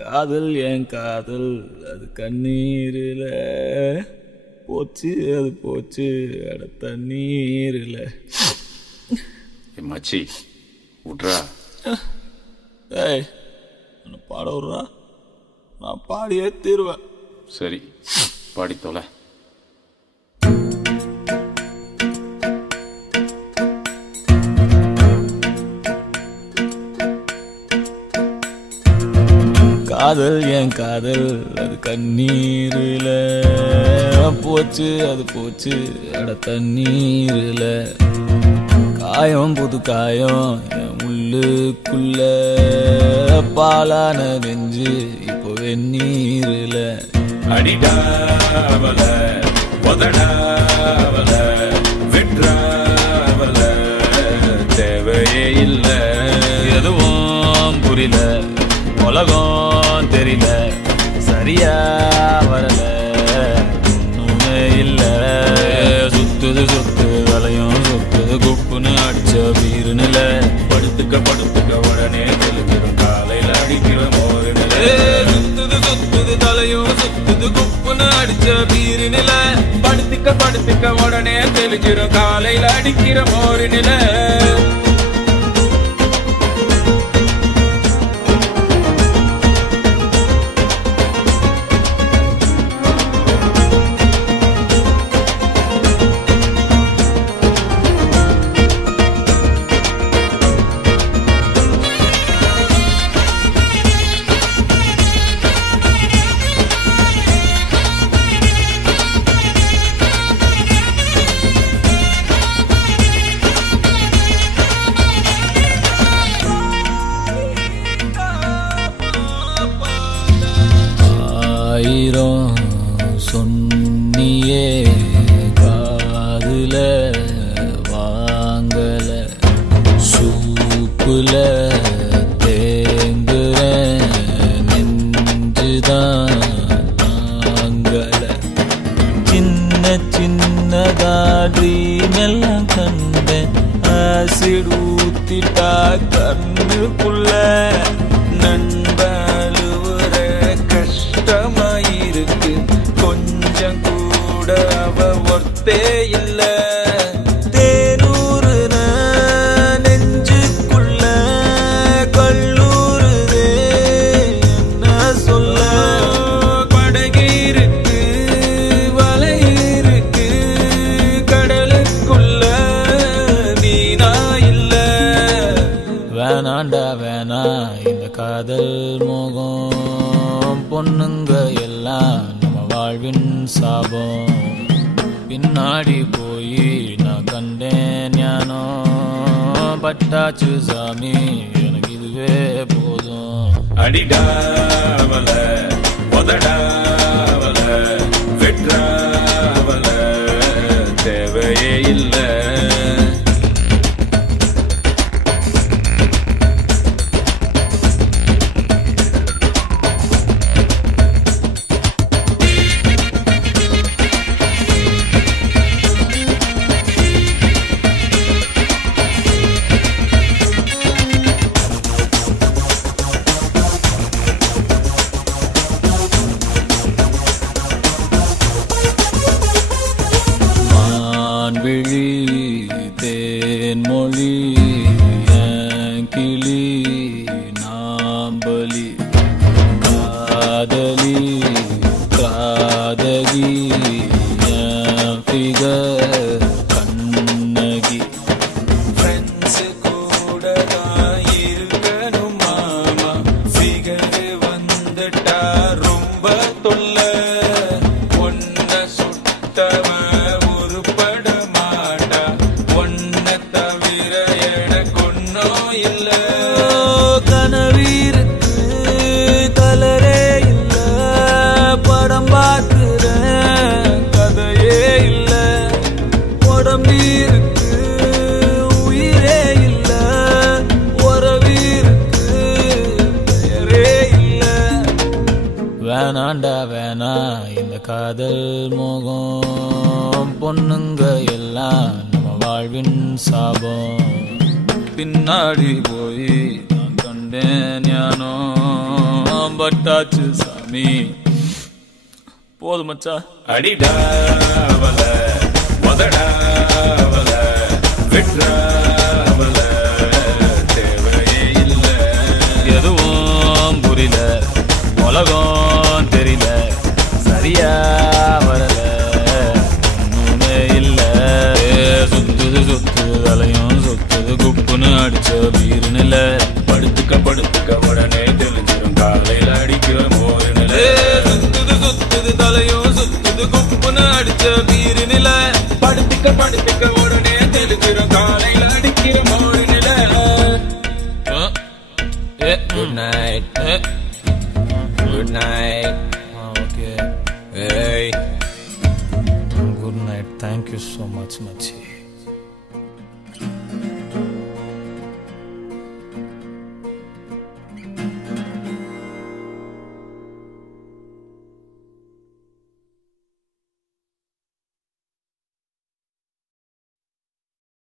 காதல் என் காதல் அது கண்ணீரில் போச்சு, அது போச்சு அட தண்ணீரில். மச்சி விட்றா. ஏய் என்ன பாட விட்றா, நான் பாடியே தீருவேன். சரி பாடித்தோல. காதல் என் காதல் அது கண்ணீரில் போச்சு, அது போச்சு அட தண்ணீரில். காயம் புது காயம் என் உள்ளுக்குள்ள பாலான நெஞ்சு இப்போ வெந்நீரில். அடிடாவல உதடாவல விட்ராவல தேவையே இல்லை. எதுவும் புரியல, உலகம் தெரியல, சரியா வரல ஒண்ணுமே இல்ல. சுத்துது சுத்துது வலையும் சுத்துது குப்புன்னு அடிச்ச வீருநில. படுத்துக்க படுத்துக்க உடனே தெளிஞ்சிடும் காலையில் அடிக்கிற மோரு நில. சுத்துது சுத்துது தலையும் சுத்துது குப்புன்னு அடிச்ச வீருநில. படுத்துக்க படுத்துக்க உடனே தெளிஞ்சிடும் காலையில் அடிக்கிற மோரு நில. ஆயிரம் சொன்னியே காதுல வாங்கல, சூப்புல தேங்குற நெஞ்சுதான் தாங்கல. சின்ன சின்னதா ட்ரீம் எல்லாம் கண்டேன், ஆசிட் ஊத்திட்டா கண்ணுக்குள்ள. நண்பழுவுற கஷ்டமாயிருக்கு, கொஞ்சம் கூட அவ ஒர்த்தே இல்ல. தேனூறுன நெஞ்சுக்குள்ள கல்லூருதே என்ன சொல்ல. படகிருக்கு வலையிருக்கு கடலுக்குள்ள வீணா இல்ல. வேணாண்டா வேணா இந்த காதல் மோகம், பொண்ணுங்க எல்லாம் நம்ம வாழ்வின் சாபம். பின்னாடி போய் நான் கண்டேன் ஞானம், பட்டாச்சு சாமி எனக்கு இதுவே போதும். அடிடாவல உதடாவல விட்ராவல தேவையே இல்லை. விழி தேன்மொழி என் கிளி நாம்பலி, காதலி காதகி என் ஃபிகர் கண்ணகி. ஃப்ரெண்ட்ஸ் கூட தான் இருக்கணும் மாமா, ஃபிகர் வந்துட்டா ரொம்ப தொல்ல. ஒன்ன சுட்டவன் உருப்பட மாட்டா, ஒன்ன தவிர எனக்கு ஒன்னும் இல்ல. கனவீருக்கு கலரே இல்ல, படம் பார்க்கிறேன் கதையே இல்ல. உடம்பீருக்கு உயிரே இல்ல, உறவீருக்கு பெயரே இல்ல. வேணாண்டா வேணா இந்த காதல் மோகம், பொண்ணுங்க எல்லாம் நம்ம வாழ்வின் சாபம். பின்னாடி போய் நான் கண்டேன் ஞானம், பட்டாச்சு சாமி. போதும் மச்சா. அடிடாவல மதடாவல விட்ராவல தேவையே இல்ல. எதுவும் புரியல, உலகம் தெரியல, சரியா வரல, ஒண்ணுமே இல்ல. சுத்துது சுத்துது தலையும் சுத்துது குப்புன்னு அடிச்ச பீரு நில. படுத்துக்க படுத்துக்க உடனே தெளிஞ்சிரும் காலையில அடிக்கிற மோரு நில. சுத்துது சுத்துது தலையும் சுத்துது குப்புன்னு அடிச்ச பீரு நில. படுத்துக்க படுத்துக்க உடனே தெளிஞ்சிரும் காலையில அடிக்கிற மோரு நில. Good night. Good night. Okay. Hey. Good night. Thank you so much, Machi.